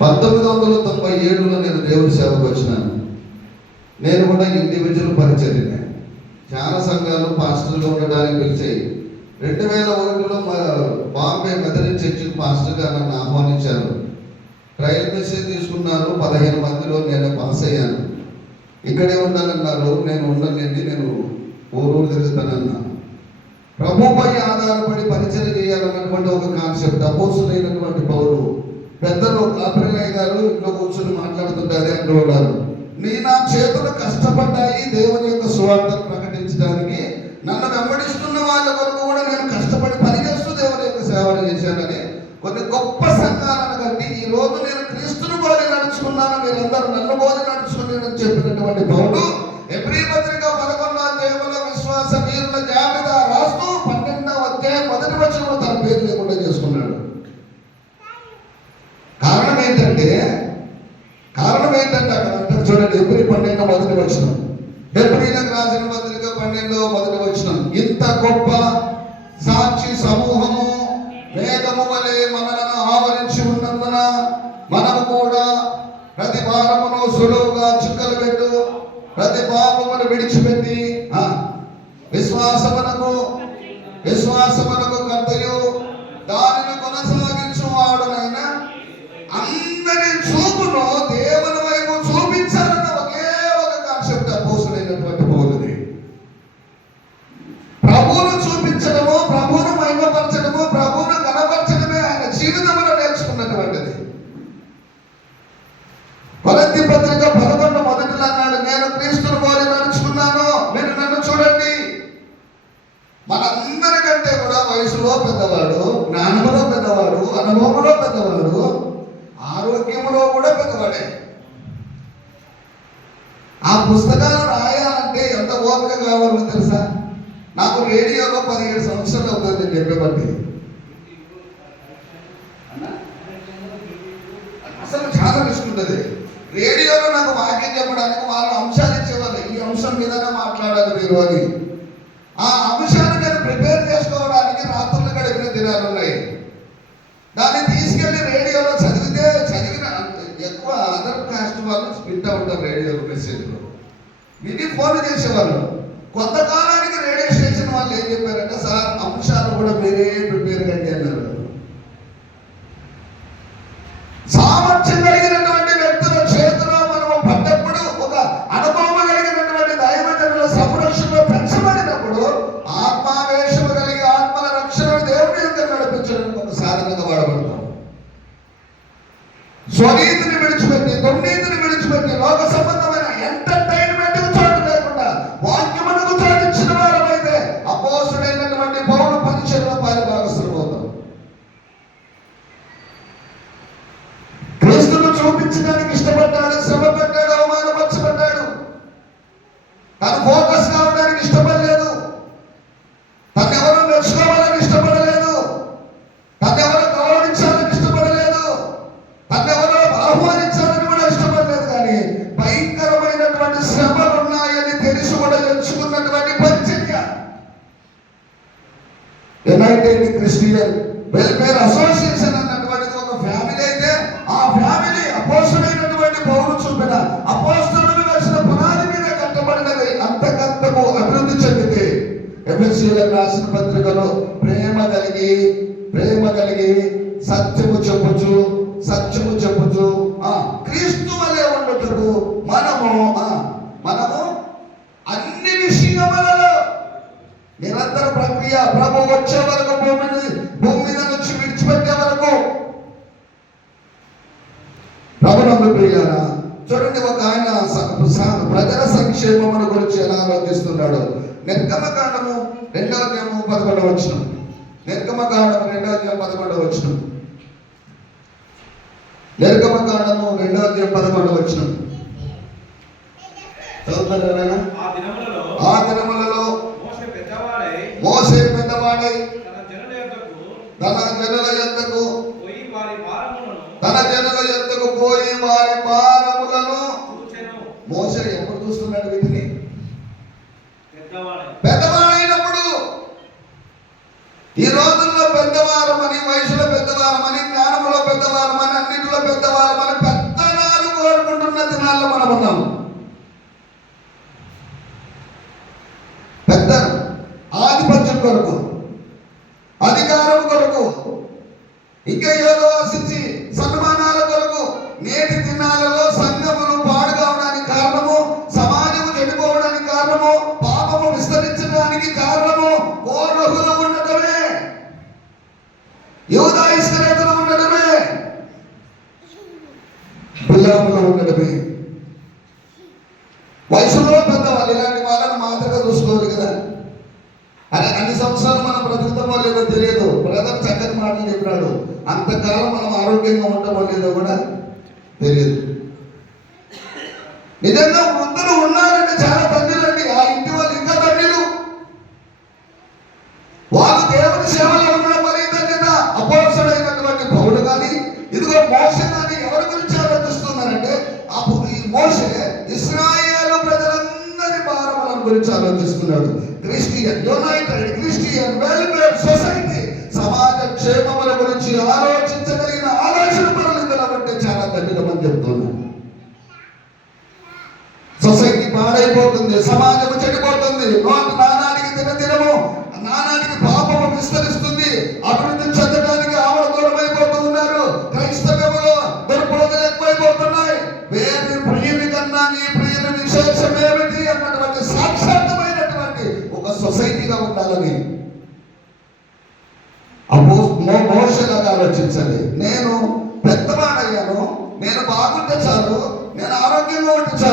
1997లో నేను దేవుడి సేవకు వచ్చినాను. నేను కూడా ఇండివిజువల్ పరిచర్యనే. చాలా సంఘాలు పాస్టర్గా ఉండడానికి పిలిచాయి. 2001లో బాంబే మెథడిస్ట్ చర్చికి పాస్టర్గా నన్ను ఆహ్వానించారు. ట్రయల్ మెసేజ్ తీసుకున్నారు. 15 మందిలో నేను పాస్ అయ్యాను. ఇక్కడే ఉండాలన్నారు. నేను ఉండలేండి, నేను ఊరు తిరుగుతానన్నా. ప్రభుపై ఆధారపడి పరిచయం చేయాలన్నటువంటి ఒక కాన్సెప్ట్. అపోస్తులైనటువంటి పౌలు పెద్దలు కాపరిలయ్య గారు ఇంట్లో కూర్చొని మాట్లాడుతుంటే అదే అంటూ ఉన్నారు, నా చేతులు కష్టపడ్డాయి దేవుని యొక్క సువార్తను ప్రకటించడానికి. నన్ను వెంబడిస్తున్న వాళ్ళ వరకు కూడా నేను కష్టపడి పనిచేస్తూ దేవుని యొక్క సేవలు చేశానని కొన్ని గొప్ప సంఘాలను కట్టి ఈ రోజు నేను క్రీస్తుని పోలి నడుచుకున్నాను, మీరందరూ నన్ను పోలి నడుచుకుని చెప్పినటువంటి పౌలు ఎబ్రీ పత్రిక 11వ అధ్యాయంలో విశ్వాస వీరుల జాబితా రాస్తూ 12వ అధ్యాయం 1వ వచనంలో తన పేరు లేకుండా చేసుకున్నాడు. కారణం ఏంటంటే అక్కడ చూడండి, ఎబ్రీ 12వ 1వ వచనం, ఎబ్రీలకు రాసిన పత్రిక 12వ 1వ వచనం, ఇంత గొప్ప సాక్షి సమూహము మేఘము వలె మనలను ఆవరించి ఉన్నందున మనము కూడా ప్రతి భారమును సులువుగా చుక్కలు పెట్టు ప్రతి పాపమును విడిచిపెట్టి విశ్వాసమునకు కర్తయు దానిని కొనసాగించు వాడునైనా అందరి చూపును దేవుని వైపు చూపించాలన్న ఒకే ఒక కాన్సెప్ట్ అపోస్తులైనటువంటి పౌలుది. ప్రభువును చూపించడము, ప్రభువును మహిమపరచడము, ప్రభువును కనపరచడమే ఆయన జీవితంలో నేర్చుకున్నటువంటిది. కొరింథీ పత్రిక 11:1 అన్నాడు, నేను క్రీస్తుని పోలి నడుచుకున్నాను, మీరు నన్ను చూడండి. మనందరికంటే కూడా వయసులో పెద్దవాడు, జ్ఞానంలో పెద్దవాడు, అనుభవంలో పెద్దవాడు, ఆరోగ్యంలో కూడా పెద్దవాడే. ఆ పుస్తకాలు రాయాలంటే ఎంత ఓపిక కావాలో తెలుసా? నాకు రేడియోలో 17 సంవత్సరాలు అవుతుంది నేను చెప్పేబట్టి. అసలు చాలా రిస్క్ ఉంటుంది. రేడియోలో నాకు వాక్యం చెప్పడానికి వాళ్ళు అంశాలు ఇచ్చేవాళ్ళు, ఈ అంశం మీదనే మాట్లాడాలి మీరు అని. ఆ అంశాన్ని నేను ప్రిపేర్ చేసుకోవడానికి రాత్రులు గడిపిన దినాలు ఉన్నాయి. దాన్ని తీసుకెళ్లి రేడియోలో చదివిన ఎక్కువ అదర్ కాస్ట్ వాళ్ళు వింటూ ఉంటారు రేడియోలో మెసేజ్లో, విని ఫోన్ చేసేవాళ్ళు. కొంతకాలానికి రేడియో స్టేషన్ వాళ్ళు ఏం చెప్పారంటే, సార్ అంశాలు కూడా మీరే ప్రిపేర్ కండి అన్నారు. సామర్థ్యం కలిగినటువంటి వ్యక్తుల చేతిలో మనము పడ్డప్పుడు, ఒక అనుభవం కలిగినటువంటి దైవజనుల సంరక్షణలో పెంచబడినప్పుడు ఆత్మావేశము కలిగి ఆత్మల రక్షణ దేవుని యొక్క నడిపించడానికి ఒక సాధనంగా వాడబడతాం. స్వనీతిని విడిచిపెట్టి, దుర్నీతిని విడిచిపెట్టి, లోక సంబంధమైన ఎంటర్టైన్మెంట్ చోటు లేకుండా వాక్యమునకు చోటించిన వారమైతే అపోస్తుడైనటువంటి పౌలు పరిచర్యలో పాలుభాగస్తులు అవుతాం. క్రీస్తును చూపించడానికి ఇష్టపడ్డాడు, శ్రమ పడ్డాడు, అవమానపరచబడ్డాడు. తను ఫోకస్ కావడానికి ఇష్టపడలేదు, తనెవరు మెచ్చుకోవాలని ఇష్టపడలేదు, తనెవరు గౌరవించాలని ఇష్టపడలేదు, తనెవరో ఆహ్వానించాలని కూడా ఇష్టపడలేదు. కానీ భయంకరమైనటువంటి శ్రమలు ఉన్నాయని తెలిసి కూడా ఎంచుకున్నటువంటి పరిచర్య యునైటెడ్ క్రిస్టియన్ వెల్ఫేర్ అసోసియేషన్ అన్నటువంటిది ఒక ఫ్యామిలీ అయితే, ఆ ఫ్యామిలీ అపోస్తుడైనటువంటి పౌలు చూపిన అపోస్తులను వేసిన పునాది మీద కట్టబడినది. అంతకంతకు అభివృద్ధి చెందితే ఎఫెసీయులకు రాసిన పత్రికలో ప్రేమ కలిగి సత్యము చెప్పుచు క్రీస్తు వలె ఉండుటకు మనము అన్ని విషయములలో నిరంతర ప్రక్రియ, ప్రభు వచ్చే వరకు, భూమి మీద నుంచి విడిచిపెట్టే వరకు. ప్రభునందు ప్రియులారా, చూడండి, ఒక ఆయన ప్రజల సంక్షేమముల గురించి ఎలా ఆలోచిస్తున్నాడు. నిర్గమకాండము 2వ అధ్యాయము 11వ వచనం, నిర్గమకాండము 2వ అధ్యాయం 11వ వచనం, నిర్గమకాండము 2వ అధ్యాయం 11వ వచనం చదువుతారు ఎవరైనా? ఆ దినములలో మోషే పెద్దవాడై తన జనుల యొద్దకు పోయి వారి భారములను. మోషే ఎప్పుడు చూస్తున్నాడు వీటిని? పెద్దవాడైనప్పుడు. ఈ రోజుల్లో పెద్దవారమని, వయసులో పెద్దవారమని, జ్ఞానంలో పెద్దవారమని, అన్నింటిలో పెద్దవారమని అంతకాలం మనం ఆరోగ్యంగా ఉండటం లేదో కూడా తెలియదు. నిజంగా వృద్ధులు ఉన్నారంటే చాలా ధన్యులండి. ఆ ఇంటి వాళ్ళు ఇంకా ధన్యులు. వాళ్ళు దేవుని సేవలో ఉండడం మరీ ధన్యత. అపోస్తలుడైనటువంటి పౌలు కానీ, ఇదిగో మోషే కానీ ఎవరి గురించి ఆలోచిస్తున్నారంటే, ఈ మోషే ఇశ్రాయేలు ప్రజలందరి భారముల గురించి ఆలోచిస్తున్నాడు. Christian United Christian welfare society, సమాజ క్షేమముల గురించి ఆలోచించగలిగిన ఆలోచన పనులు ఇందులో ఉంటే చాలా ధన్యులమని చెప్తున్నాను. సొసైటీ పాడైపోతుంది, సమాజం చెడిపోతుంది. నానానికి దినదినము నానానికి పాపము విస్తరిస్తుంది. అభివృద్ధి చెందడానికి ఆమె దూరమైపోతూ ఉన్నారు. క్రైస్తవ్యంలో దుర్బోధలు ఎక్కువైపోతున్నాయి. వేరే ప్రియుని కన్నా నీ ప్రియుని విశేషం ఏమిటి అన్నటువంటి సాక్షాత్మైనటువంటి ఒక సొసైటీగా ఉండాలని మోషేలాగా ఆలోచించండి. నేను పెద్దవాడయ్యాను, నేను బాగుంటే చాలు, నేను ఆరోగ్యంగా ఉంటే చాలు.